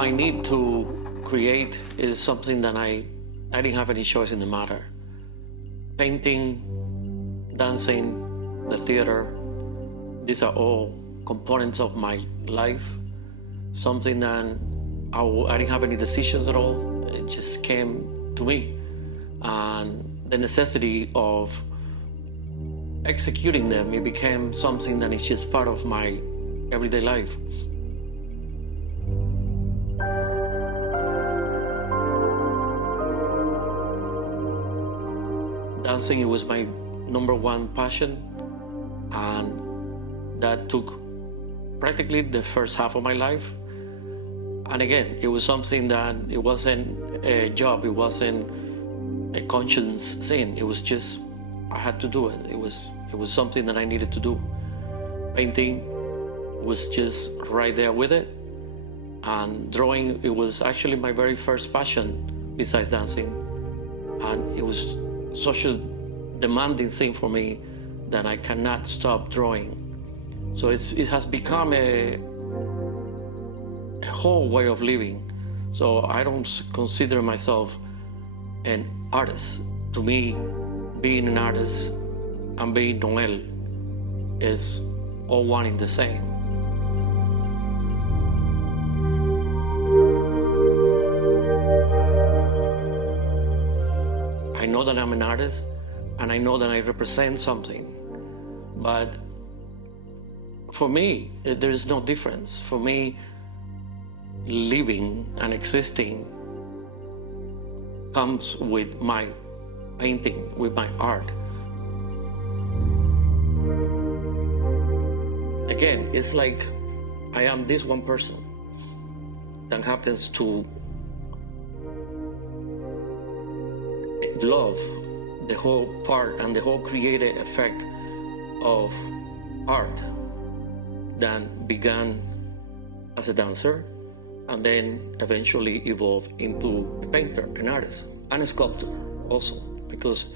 My need to create is something that I didn't have any choice in the matter. Painting, dancing, the theater, these are all components of my life. Something that I didn't have any decisions at all. It just came to me. And the necessity of executing them, it became something that is just part of my everyday life. Dancing, it was my number one passion, and that took practically the first half of my life. And again, it was something that it wasn't a job, it wasn't a conscious thing. It was just, I had to do it. It was something that I needed to do. Painting was just right there with it. And drawing, it was actually my very first passion besides dancing. And it was such a demanding thing for me that I cannot stop drawing. So it has become a whole way of living. So I don't consider myself an artist. To me, being an artist and being Noel is all one in the same. I know that I'm an artist and I know that I represent something, but for me, there is no difference. For me, living and existing comes with my painting, with my art. Again, it's like I am this one person that happens to love the whole part and the whole creative effect of art that began as a dancer and then eventually evolved into a painter, an artist, and a sculptor also. Because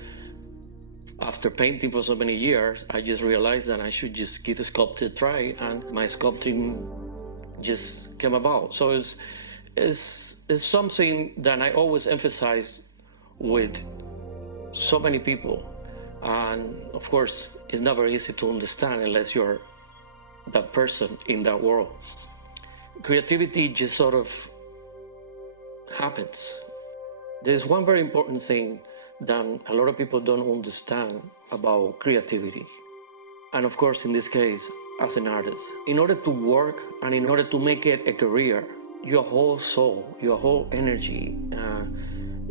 after painting for so many years, I just realized that I should just give a sculpture a try, and my sculpting just came about. So it's something that I always emphasize with so many people. And of course, it's never easy to understand unless you're that person in that world. Creativity just sort of happens. There's one very important thing that a lot of people don't understand about creativity. And of course, in this case, as an artist, in order to work and in order to make it a career, your whole soul, your whole energy,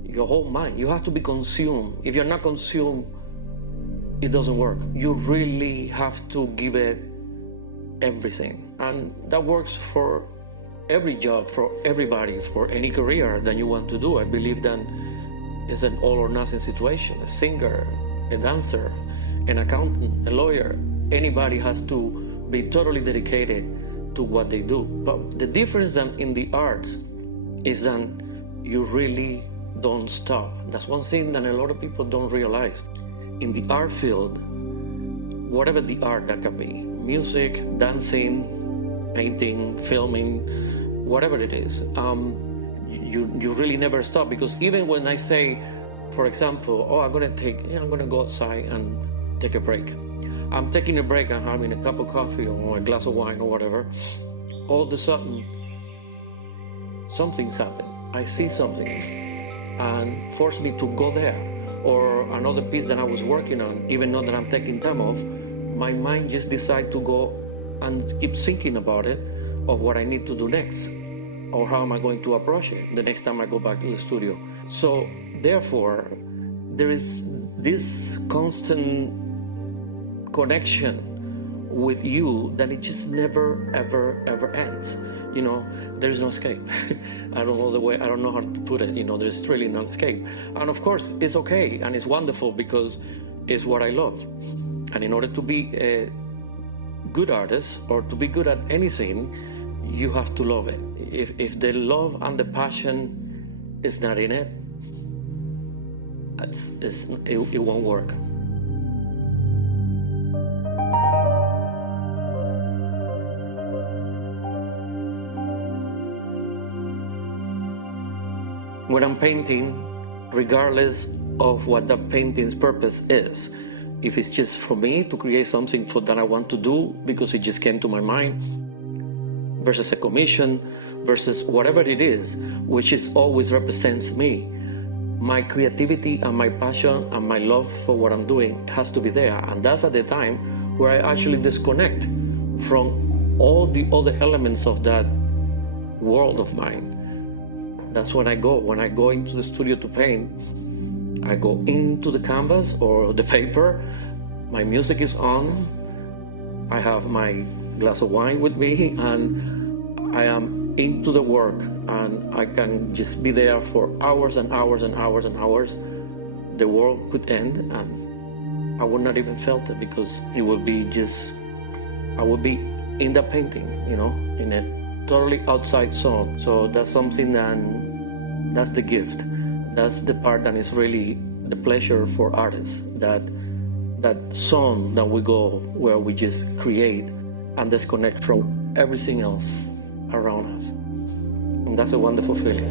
your whole mind, you have to be consumed. If you're not consumed, it doesn't work. You really have to give it everything. And that works for every job, for everybody, for any career that you want to do. I believe that it's an all or nothing situation. A singer, a dancer, an accountant, a lawyer, anybody has to be totally dedicated to what they do. But the difference then in the arts is that you really don't stop. That's one thing that a lot of people don't realize. In the art field, whatever the art that can be, music, dancing, painting, filming, whatever it is, you really never stop. Because even when I say, for example, I'm gonna go outside and take a break. I'm taking a break and having a cup of coffee or a glass of wine or whatever. All of a sudden, something's happened. I see something and force me to go there. Or another piece that I was working on, even though that I'm taking time off, my mind just decides to go and keep thinking about it, of what I need to do next, or how am I going to approach it the next time I go back to the studio. So therefore, there is this constant connection with you that it just never, ever, ever ends. You know, there's no escape. I don't know how to put it. You know, there's really no escape. And of course, it's okay and it's wonderful because it's what I love. And in order to be a good artist or to be good at anything, you have to love it. If the love and the passion is not in it, it won't work. when I'm painting, regardless of what that painting's purpose is. If it's just for me to create something that I want to do because it just came to my mind, versus a commission, versus whatever it is, which is always represents me. My creativity and my passion and my love for what I'm doing has to be there. And that's at the time where I actually disconnect from all the other elements of that world of mine. That's when I go into the studio to paint. I go into the canvas or the paper, my music is on, I have my glass of wine with me, and I am into the work, and I can just be there for hours and hours and hours and hours. The world could end and I would not even felt it, because it would be just, I would be in the painting, in a totally outside zone. So that's something that's the gift. That's the part that is really the pleasure for artists, that zone that we go where we just create and disconnect from everything else around us. And that's a wonderful feeling.